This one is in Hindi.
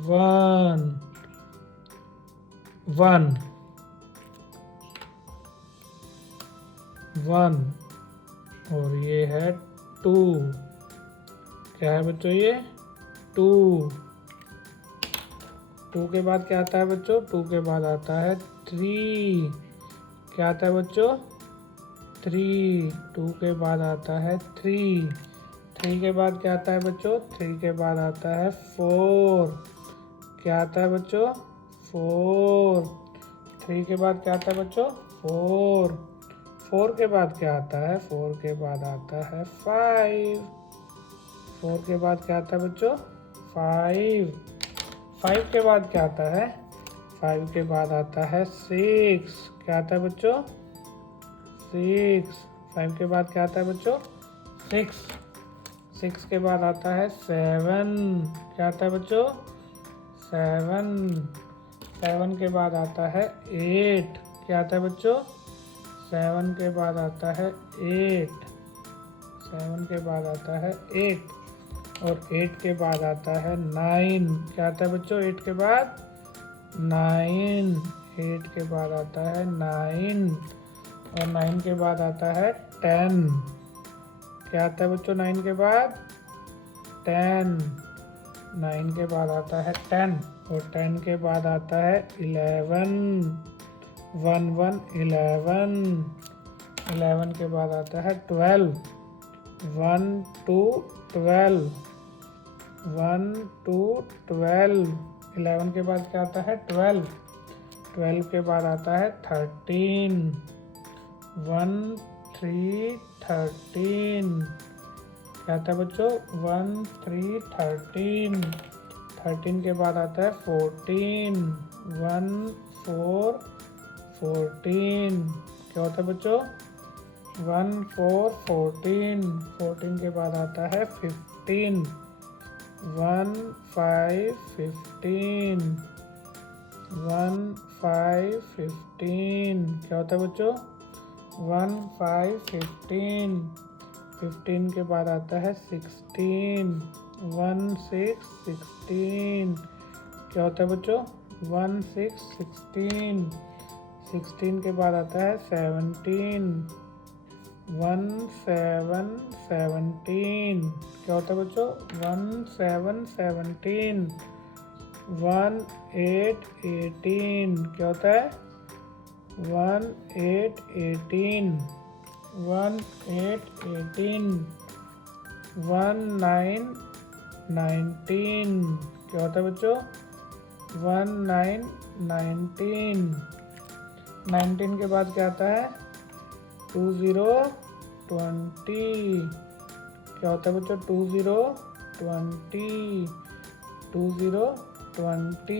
One, one, one. और ये है टू। क्या है बच्चों ये? टू। टू के बाद क्या आता है बच्चों? टू के बाद आता है थ्री। क्या आता है बच्चों? थ्री। टू के बाद आता है थ्री। थ्री के बाद क्या आता है बच्चों? थ्री के बाद आता है फोर। क्या आता है बच्चों? फोर। थ्री के बाद क्या आता है बच्चों? फोर। फोर के बाद क्या आता है? फोर के बाद आता है फाइव। फोर के बाद क्या आता है बच्चों? फाइव। फाइव के बाद क्या आता है? फाइव के बाद आता है सिक्स। क्या आता है बच्चों? सिक्स। फाइव के बाद क्या आता है बच्चों? सिक्स। सिक्स के बाद आता है सेवन। क्या आता है बच्चों? सेवन। सेवन के बाद आता है एट। क्या आता है बच्चों? सेवन के बाद आता है एट। सेवन के बाद आता है एट। और एट के बाद आता है नाइन। क्या आता है बच्चों एट के बाद? नाइन। एट के बाद आता है नाइन। और नाइन के बाद आता है टेन। क्या आता है बच्चों नाइन के बाद? टेन। नाइन के बाद आता है टेन। और टेन के बाद आता है eleven. One one eleven. Eleven के बाद आता है twelve. One two twelve. One two twelve. Eleven के बाद क्या आता है? ट्वेल्व। ट्वेल्व के बाद आता है थर्टीन। One three thirteen. क्या आता है बच्चों? One three thirteen. थर्टीन के बाद आता है फोर्टीन। One four fourteen. क्या होता है बच्चों? One four fourteen. फोर्टीन के बाद आता है fifteen. One five fifteen. One five fifteen. क्या होता है बच्चों? One five fifteen. फिफ्टीन के बाद आता है सिक्सटीन। One six sixteen. क्या होता है बच्चों? One six sixteen. सिक्सटीन के बाद आता है सेवनटीन। One seven seventeen. क्या होता है बच्चों? One seven seventeen. One eight eighteen. क्या होता है? One eight eighteen. One eight eighteen. One nine nineteen. क्या होता है बच्चों? One nine nineteen. नाइनटीन के बाद क्या आता है? Two zero twenty. क्या होता है बच्चों? Two zero twenty. Two zero twenty.